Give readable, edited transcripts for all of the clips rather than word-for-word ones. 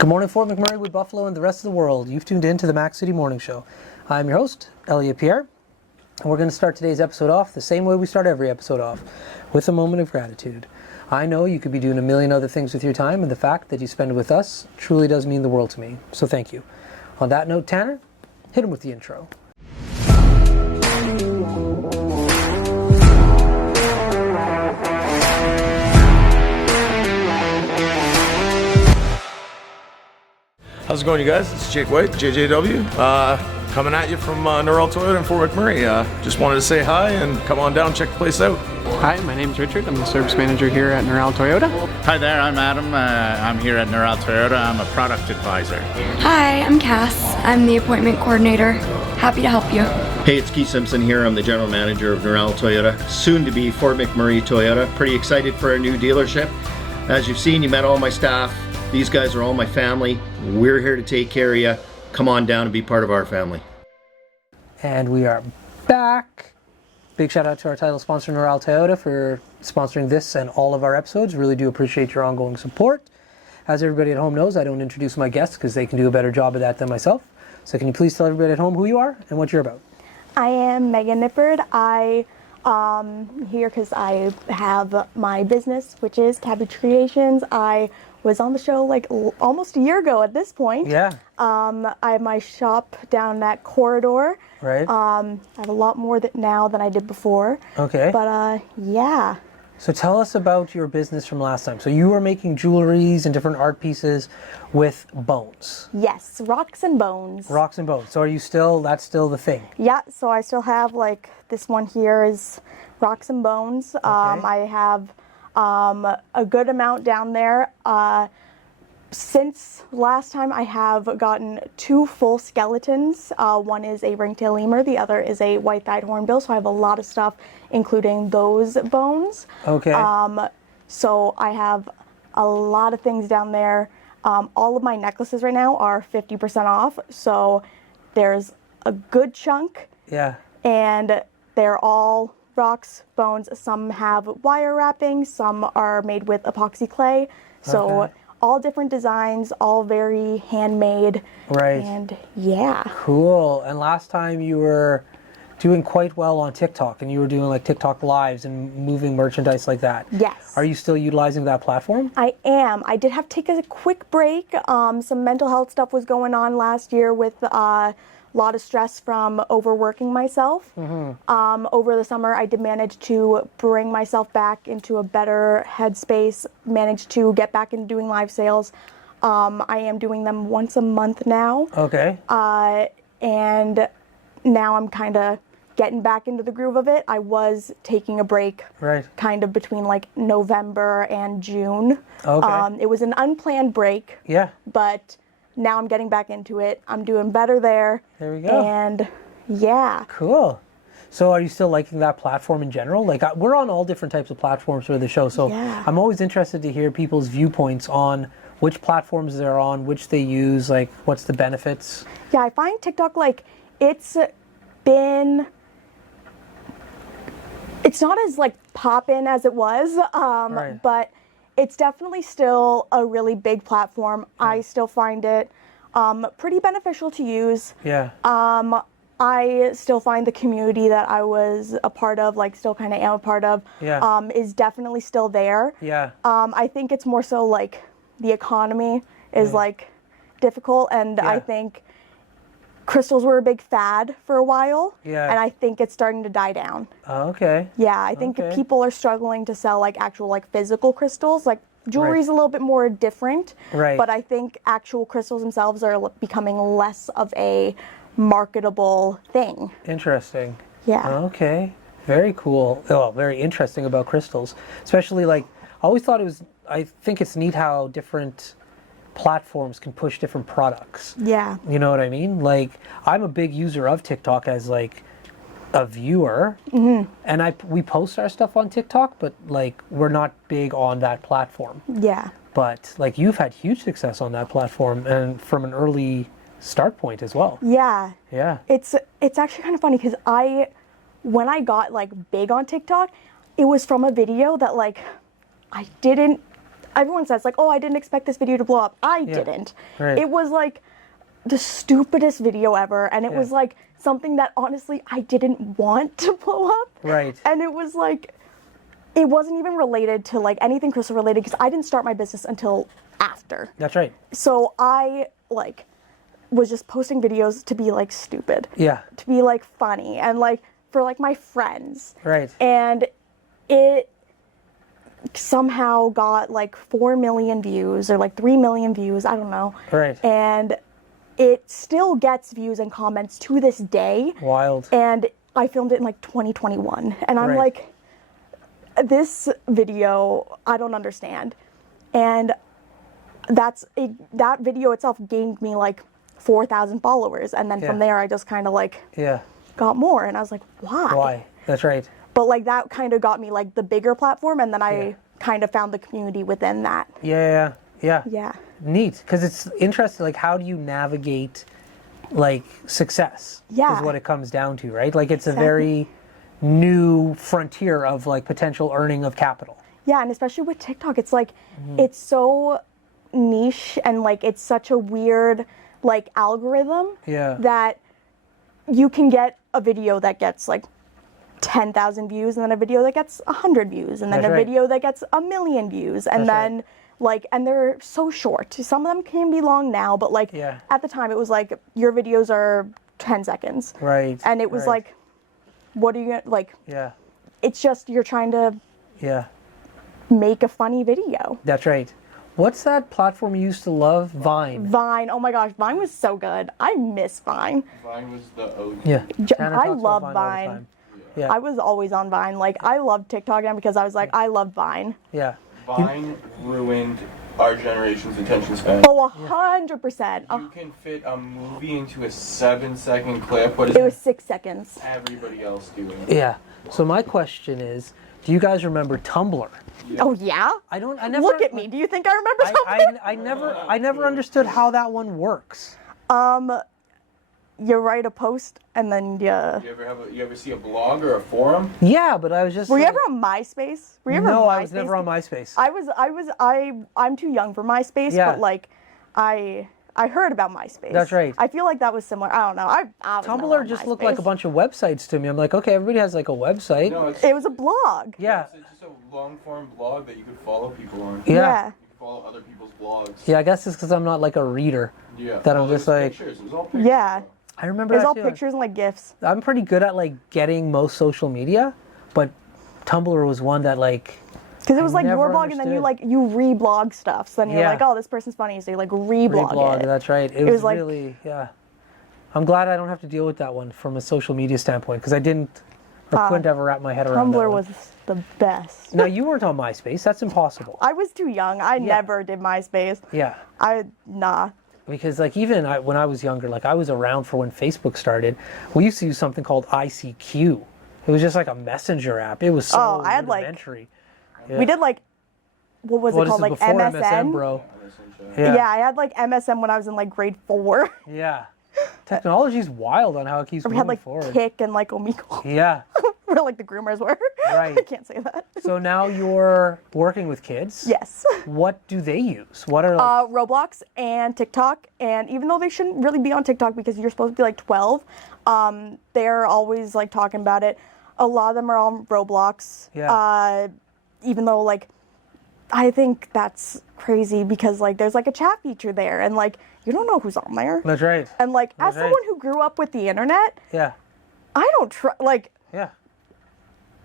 Good morning, Fort McMurray, with Buffalo and the rest of the world. You've tuned in to the Mac City Morning Show. I'm your host, Elliot Pierre, and we're going to start today's episode off the same way we start every episode off, with a moment of gratitude. I know you could be doing a million other things with your time, and the fact that you spend it with us truly does mean the world to me. So thank you. On that note, Tanner, hit him with the intro. How's it going, you guys? It's Jake White, JJW, coming at you from Nippard Toyota in Fort McMurray. Just wanted to say hi and come on down, check the place out. Hi, my name's Richard. I'm the service manager here at Nippard Toyota. Hi there, I'm Adam. I'm here at Nippard Toyota. I'm a product advisor. Hi, I'm Cass. I'm the appointment coordinator. Happy to help you. Hey, it's Keith Simpson here. I'm the general manager of Nippard Toyota, soon to be Fort McMurray Toyota. Pretty excited for our new dealership. As you've seen, you met all my staff. These guys are all my family. We're here to take care of you. Come on down and be part of our family. And we are back. Big shout out to our title sponsor, Nippard Toyota, for sponsoring this and all of our episodes. Really do appreciate your ongoing support. As everybody at home knows, I don't introduce my guests because they can do a better job of that than myself. So can you please tell everybody at home who you are and what you're about? I am Megan Nippard. I here because I have my business, which is Cabbage Creations. I was on the show like almost a year ago at this point. Yeah. I have my shop down that corridor. Right. I have a lot more now than I did before. Okay. But yeah. So tell us about your business from last time. So you were making jewelries and different art pieces with bones. Yes, rocks and bones. Rocks and bones. So that's still the thing? Yeah, so I still have like this one here is rocks and bones. Okay. I have a good amount down there. Since last time I have gotten 2 full skeletons. One is a ringtail lemur, the other is a white-thighed hornbill, so I have a lot of stuff including those bones. Okay. So I have a lot of things down there. All of my necklaces right now are 50% off, so there's a good chunk. Yeah. And they're all rocks, bones. Some have wire wrapping, some are made with epoxy clay. So okay. All different designs, all very handmade. Right. And yeah. Cool. And last time you were doing quite well on TikTok, and you were doing like TikTok lives and moving merchandise like that. Yes. Are you still utilizing that platform? I am. I did have to take a quick break. Some mental health stuff was going on last year with a lot of stress from overworking myself. Mm-hmm. Over the summer, I did manage to bring myself back into a better headspace, managed to get back into doing live sales. I am doing them once a month now. Okay. And now I'm kind of getting back into the groove of it. I was taking a break right. kind of between like November and June. Okay. It was an unplanned break. Yeah. But now I'm getting back into it. I'm doing better there. There we go. And yeah. Cool. So are you still liking that platform in general? Like we're on all different types of platforms for the show. So yeah. I'm always interested to hear people's viewpoints on which platforms they're on, which they use, like what's the benefits. Yeah, I find TikTok like it's not as like poppin' as it was, right. but it's definitely still a really big platform. Yeah. I still find it pretty beneficial to use. Yeah. I still find the community that I was a part of, like still kind of am a part of, yeah. Is definitely still there. Yeah. I think it's more so like the economy is like difficult, and yeah. I think crystals were a big fad for a while, yeah. and I think it's starting to die down. Okay. Yeah, I think people are struggling to sell like actual like physical crystals. Like jewelry's a little bit more different, right. but I think actual crystals themselves are becoming less of a marketable thing. Interesting. Yeah. Okay. Very cool. Oh, very interesting about crystals. Especially like, I think it's neat how different platforms can push different products. Yeah. You know what I mean? Like, I'm a big user of TikTok as like a viewer, mm-hmm. and we post our stuff on TikTok, but like we're not big on that platform. Yeah. But like you've had huge success on that platform, and from an early start point as well. Yeah. Yeah. It's actually kind of funny because when I got like big on TikTok, it was from a video that like I didn't everyone says like, oh, I didn't expect this video to blow up. I didn't. Right. It was like the stupidest video ever, and it was like something that honestly I didn't want to blow up. Right. And it was like, it wasn't even related to like anything crystal related because I didn't start my business until after. That's right. So I like was just posting videos to be like stupid. Yeah. To be like funny and like for like my friends. Right. And it somehow got like 4 million views or like 3 million views, I don't know. Right. And it still gets views and comments to this day. Wild. And I filmed it in like 2021. And I'm Right. like, this video, I don't understand. And that video itself gained me like 4,000 followers. And then from there, I just kind of like Yeah. got more. And I was like, why? Why? That's right. But like that kind of got me like the bigger platform. And then I kind of found the community within that. Yeah. Yeah. Neat. Because it's interesting, like, how do you navigate, like, success? Yeah. Is what it comes down to, right? Like, it's a very new frontier of, like, potential earning of capital. Yeah, and especially with TikTok, it's like, it's so niche and like it's such a weird like algorithm that you can get a video that gets like 10,000 views and then a video that gets 100 views and then That's a right. video that gets 1,000,000 views and That's then like, and they're so short. Some of them can be long now, but like at the time it was like your videos are 10 seconds. Right. And it was like, what are you gonna, like, it's just you're trying to make a funny video. That's right. What's that platform you used to love? Vine. Vine. Oh my gosh, Vine was so good. I miss Vine. Vine was the OG. Yeah. I love Vine. Yeah. I was always on Vine. Like, I loved TikTok now because I was like, I love Vine. Yeah. Vine ruined our generation's attention span. Oh, 100%. You can fit a movie into a 7-second clip. What is It was 6 seconds. everybody else doing? Yeah. So my question is, do you guys remember Tumblr? Oh yeah? I never Look at me. Do you think I remember Tumblr? I never understood how that one works. You write a post and then You ever see a blog or a forum? Yeah, but I was just. Were you like, ever on MySpace? Were you ever No, on I was never on MySpace. I'm too young for MySpace, Yeah. but like I heard about MySpace. That's right. I feel like that was similar. I don't know. I was never Tumblr on just looked like a MySpace. bunch of websites to me. I'm like, okay, everybody has like a website. No, it's It was a blog. Yeah. It's just a long form blog that you could follow people on. Yeah. Yeah. You could follow other people's blogs. Yeah, I guess it's because I'm not like a reader. Yeah. That I'm Well, it just was like. pictures. It was all pictures. Yeah. I remember It was that all too. pictures and like GIFs. I'm pretty good at like getting most social media, but Tumblr was one that like. Because it was like never your blog, and then you understood. you reblog stuff. So then you're Yeah. like, oh, this person's funny, so you like reblog Reblog, it. that's right. It was was like- really, I'm glad I don't have to deal with that one from a social media standpoint because I didn't or couldn't ever wrap my head around that Tumblr one. was the best. Now you weren't on MySpace. That's impossible. I was too young. I never did MySpace. Yeah, Nah. because like even when I was younger, like I was around for when Facebook started. We used to use something called ICQ. It was just like a messenger app. It was so Oh, I had, like- rudimentary. We did like, what was Well, it called? this Like is before MSN? MSN, bro. Yeah, I had like MSN when I was in like grade 4. Yeah. Technology's wild on how it keeps We moving had like forward. Kick and like Omegle. Yeah. Where like the groomers were. Right. I can't say that. So now you're working with kids. Yes. What do they use? What are like, Roblox and TikTok, and even though they shouldn't really be on TikTok because you're supposed to be like 12, they're always like talking about it. A lot of them are on Roblox. Yeah. Even though like, I think that's crazy because like there's like a chat feature there, and like you don't know who's on there. That's right. And like That's as right. someone who grew up with the internet, Yeah. I don't like. Yeah.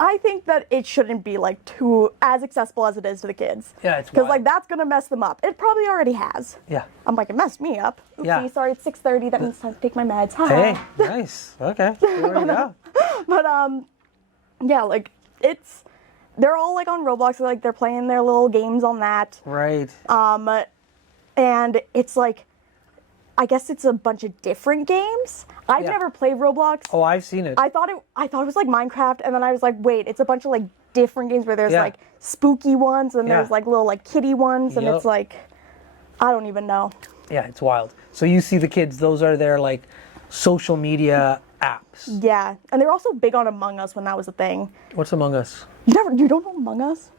I think that it shouldn't be like too as accessible as it is to the kids. Yeah, it's because wild. like that's gonna mess them up. It probably already has. Yeah. I'm like, it messed me up. Oopsie, Yeah. sorry, it's 6:30. That means it's time to take my meds. Hey, nice. Okay. There we go. But yeah, like they're all like on Roblox. Like they're playing their little games on that. Right. And it's like, I guess it's a bunch of different games. I've Yeah. never played Roblox. Oh, I've seen it. I thought it was like Minecraft, and then I was like, wait, it's a bunch of like different games where there's Yeah. like spooky ones and Yeah. there's like little like kitty ones, and Yep. it's like, I don't even know. Yeah, it's wild. So you see the kids; those are their like social media apps. Yeah, and they're also big on Among Us when that was a thing. What's Among Us? You don't know Among Us?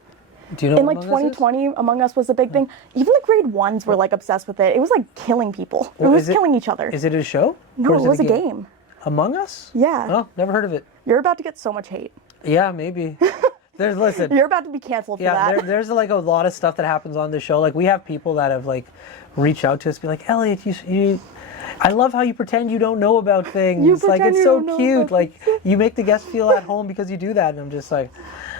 Do you know In what like Among Us is? 2020, Among Us was a big thing. Even the grade ones were like obsessed with it. It was like killing people. It Well, was is it- killing each other. Is it a show? No, Or is it was a game. Among Us? Yeah. Oh, never heard of it. You're about to get so much hate. Yeah, maybe. Listen. You're about to be canceled for Yeah, that. there's like a lot of stuff that happens on this show. Like we have people that have like reached out to us, be like, Elliot, I love how you pretend you don't know about things. You Like pretend it's you so don't know cute. about Like you make the guests feel at home because you do that, and I'm just like,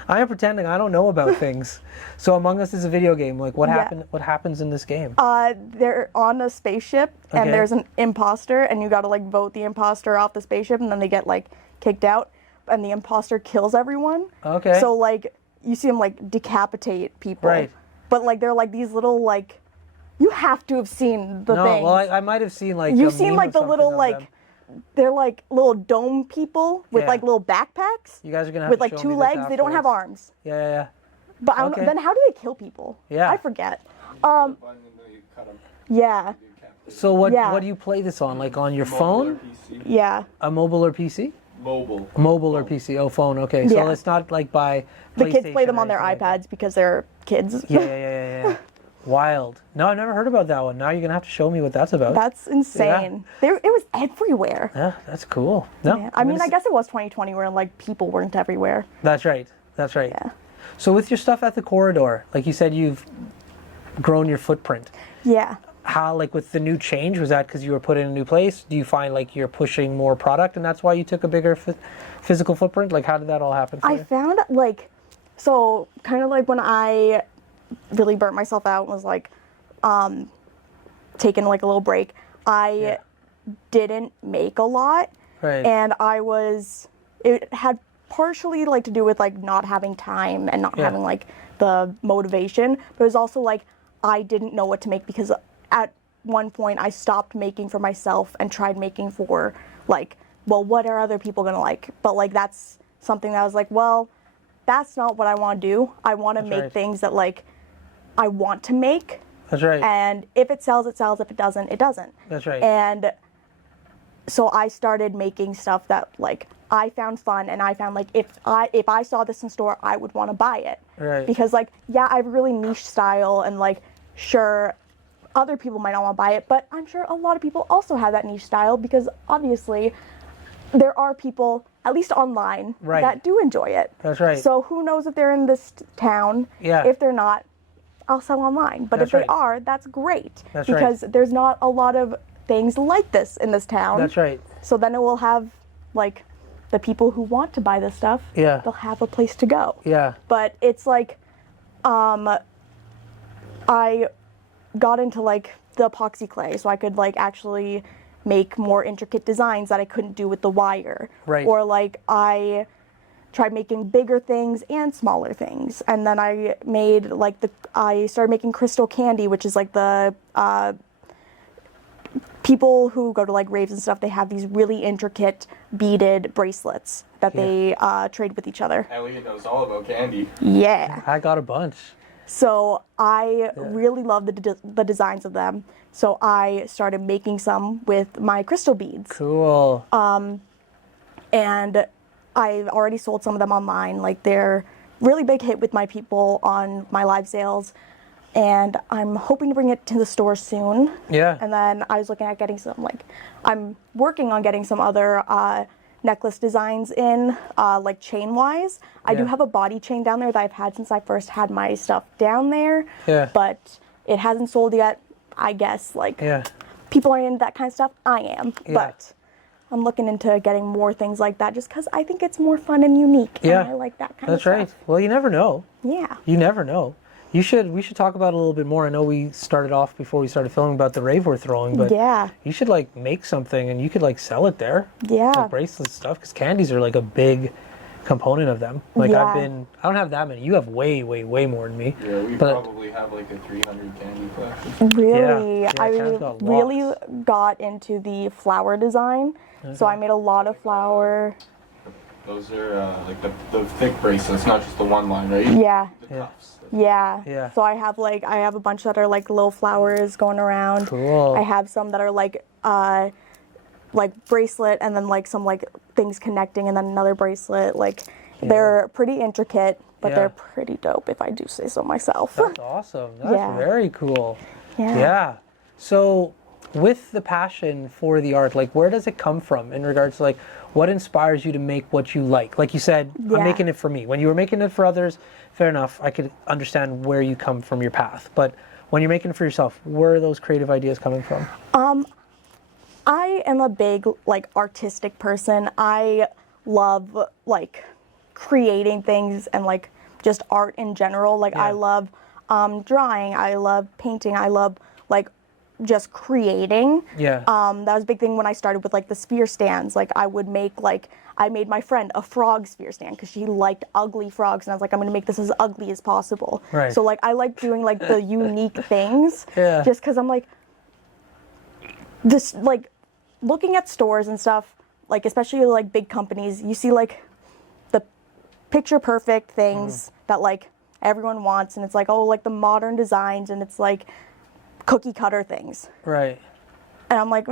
I am pretending I don't know about things. So Among Us is a video game. Like what Yeah. happened? What happens in this game? They're on a spaceship and Okay. there's an imposter and you gotta like vote the imposter off the spaceship and then they get like kicked out and the imposter kills everyone. Okay. So like you see them like decapitate people. Right. But like they're like these little like you have to have seen the No, things. well I might have seen like You've a seen meme like of the something little of like them. they're like little dome people with Yeah. like little backpacks You guys are gonna have with to like show two me this legs. They don't have afterwards. arms. Yeah. But I don't Okay. know, then how do they kill people? Yeah. I forget. Yeah. So what Yeah. do you play this on? Like on your Mobile or phone? PC? Yeah. A mobile or PC? Mobile. Mobile or PC? Oh, phone. Okay, so Yeah. it's not like by The kids play PlayStation them or on their anything like iPads because they're kids. that. Yeah. Wild. No, I've never heard about that one. Now you're gonna have to show me what that's about. That's insane. It was everywhere. Yeah, that's cool. No, Yeah. I'm I mean, gonna I guess it was 2020 where like people weren't everywhere. That's right. That's right. Yeah. So with your stuff at the corridor, like you said, you've grown your footprint. Yeah. How, like with the new change, was that because you were put in a new place? Do you find like you're pushing more product, and that's why you took a bigger physical footprint? Like, how did that all happen for I you? found like, so kind of like when I really burnt myself out and was like, taking like a little break, I didn't make a lot. Right. And it had partially like to do with like not having time and not Yeah. having like the motivation, but it was also like I didn't know what to make because at one point I stopped making for myself and tried making for like, well, what are other people gonna like? But like that's something that I was like, well, that's not what I want to do. I want to make right. things that like I want to make, That's right. and if it sells, it sells. If it doesn't, it doesn't. That's right. And so I started making stuff that like I found fun, and I found like if I saw this in store, I would want to buy it. Right. Because like yeah, I have a really niche style, and like sure, other people might not want to buy it, but I'm sure a lot of people also have that niche style because obviously there are people, at least online, Right. that do enjoy it. That's right. So who knows if they're in this town? Yeah. If they're not, I'll sell online. But That's if they right. are, that's great. That's right. because there's not a lot of things like this in this town. That's right. So then it will have like the people who want to buy this stuff, Yeah. they'll have a place to go. Yeah. But it's like I got into like the epoxy clay so I could like actually make more intricate designs that I couldn't do with the wire. Right. Or like I tried making bigger things and smaller things. And then I made like I started making crystal candy, which is like the people who go to like raves and stuff, they have these really intricate beaded bracelets that they trade with each other. Elliot knows all about candy. Yeah. I got a bunch. So I really love the designs of them. So I started making some with my crystal beads. Cool. And I've already sold some of them online. Like they're really big hit with my people on my live sales. And I'm hoping to bring it to the store soon. Yeah. And then I was looking at getting some I'm working on getting some other necklace designs in, like chain-wise. I do Yeah. have a body chain down there that I've had since I first had my stuff down there. Yeah. But it hasn't sold yet. I guess like Yeah. people aren't into that kind of stuff. I am. Yeah. But I'm looking into getting more things like that just because I think it's more fun and unique. Yeah. And I like that kind That's of right. stuff. Well, you never know. Yeah. You never know. We should talk about it a little bit more. I know we started off before we started filming about the rave we're throwing, but Yeah. you should like make something and you could like sell it there. Yeah. Like bracelet stuff, because candies are like a big component of them. Like Yeah. I don't have that many. You have way more than me. Yeah, we But- probably have like a 300 candy collection. Really, Yeah, I Can's got really lots. got into the flower design. So I made a lot of flower. Those are like the thick bracelets, not just the one line, right? Yeah. The cuffs. Yeah. Yeah. So I have a bunch that are like little flowers going around. Cool. I have some that are like bracelet and then like some like things connecting and then another bracelet. Like they're pretty intricate, but Yeah. they're pretty dope if I do say so myself. That's awesome. That's Yeah. very cool. Yeah. Yeah. So with the passion for the art, like where does it come from in regards to like what inspires you to make what you like? Like you said, I'm Yeah. making it for me. When you were making it for others, fair enough. I could understand where you come from your path. But when you're making it for yourself, where are those creative ideas coming from? I am a big like artistic person. I love like creating things and like just art in general. Like I Yeah. love drawing. I love painting. I love like just creating. Yeah. That was a big thing when I started with like the sphere stands. Like I would make like I made my friend a frog sphere stand because she liked ugly frogs, and I was like, I'm gonna make this as ugly as possible. Right. So like I like doing like the unique things. Yeah. Just because I'm like this like looking at stores and stuff, like especially like big companies, you see like the picture perfect things that like everyone wants, and it's like, oh, like the modern designs, and it's like cookie cutter things. Right. And I'm like,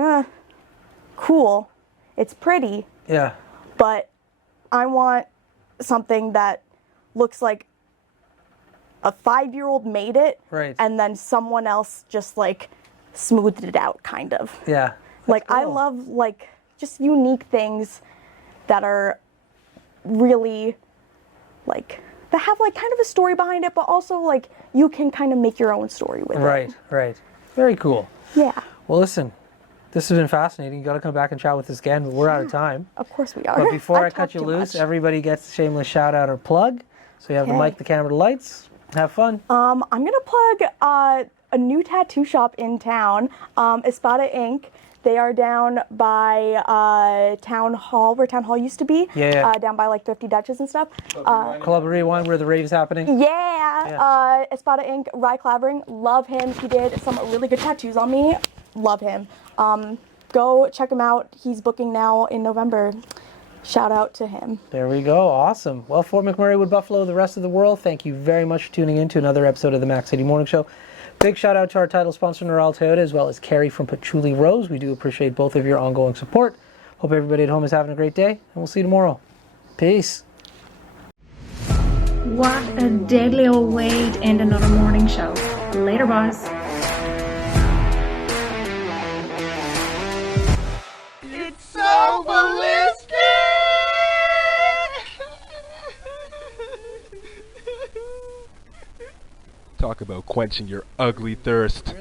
cool, it's pretty, Yeah. but I want something that looks like a 5-year-old made it, Right. and then someone else just like smoothed it out, kind of. Yeah. Like I cool. love like just unique things that are really like that have like kind of a story behind it, but also like you can kind of make your own story with Right. it. Right. Very cool. Yeah, Well, listen, this has been fascinating. You got to come back and chat with us again, but we're out of time. of course we are. But before I I've cut talked you too loose, much. everybody gets a shameless shout out or plug. So you have the Okay. mic, the camera, the lights. Have fun. I'm gonna plug a new tattoo shop in town, Espada Inc. They are down by Town Hall, where Town Hall used to be. Yeah. Down by like 50 Dutchess and stuff. Club Rewind, where the rave is happening. Yeah. Espada Inc. Rye Clavering. Love him. He did some really good tattoos on me. Love him. Go check him out. He's booking now in November. Shout out to him. There we go. Awesome. Well, Fort McMurray, Wood Buffalo, the rest of the world, thank you very much for tuning in to another episode of the Mac City Morning Show. Big shout out to our title sponsor, Neural Toyota, as well as Carrie from Patchouli Rose. We do appreciate both of your ongoing support. Hope everybody at home is having a great day, and we'll see you tomorrow. Peace. What a deadly old way to end another morning show. Later, boys. It's so ballistic! Talk about quenching your ugly thirst.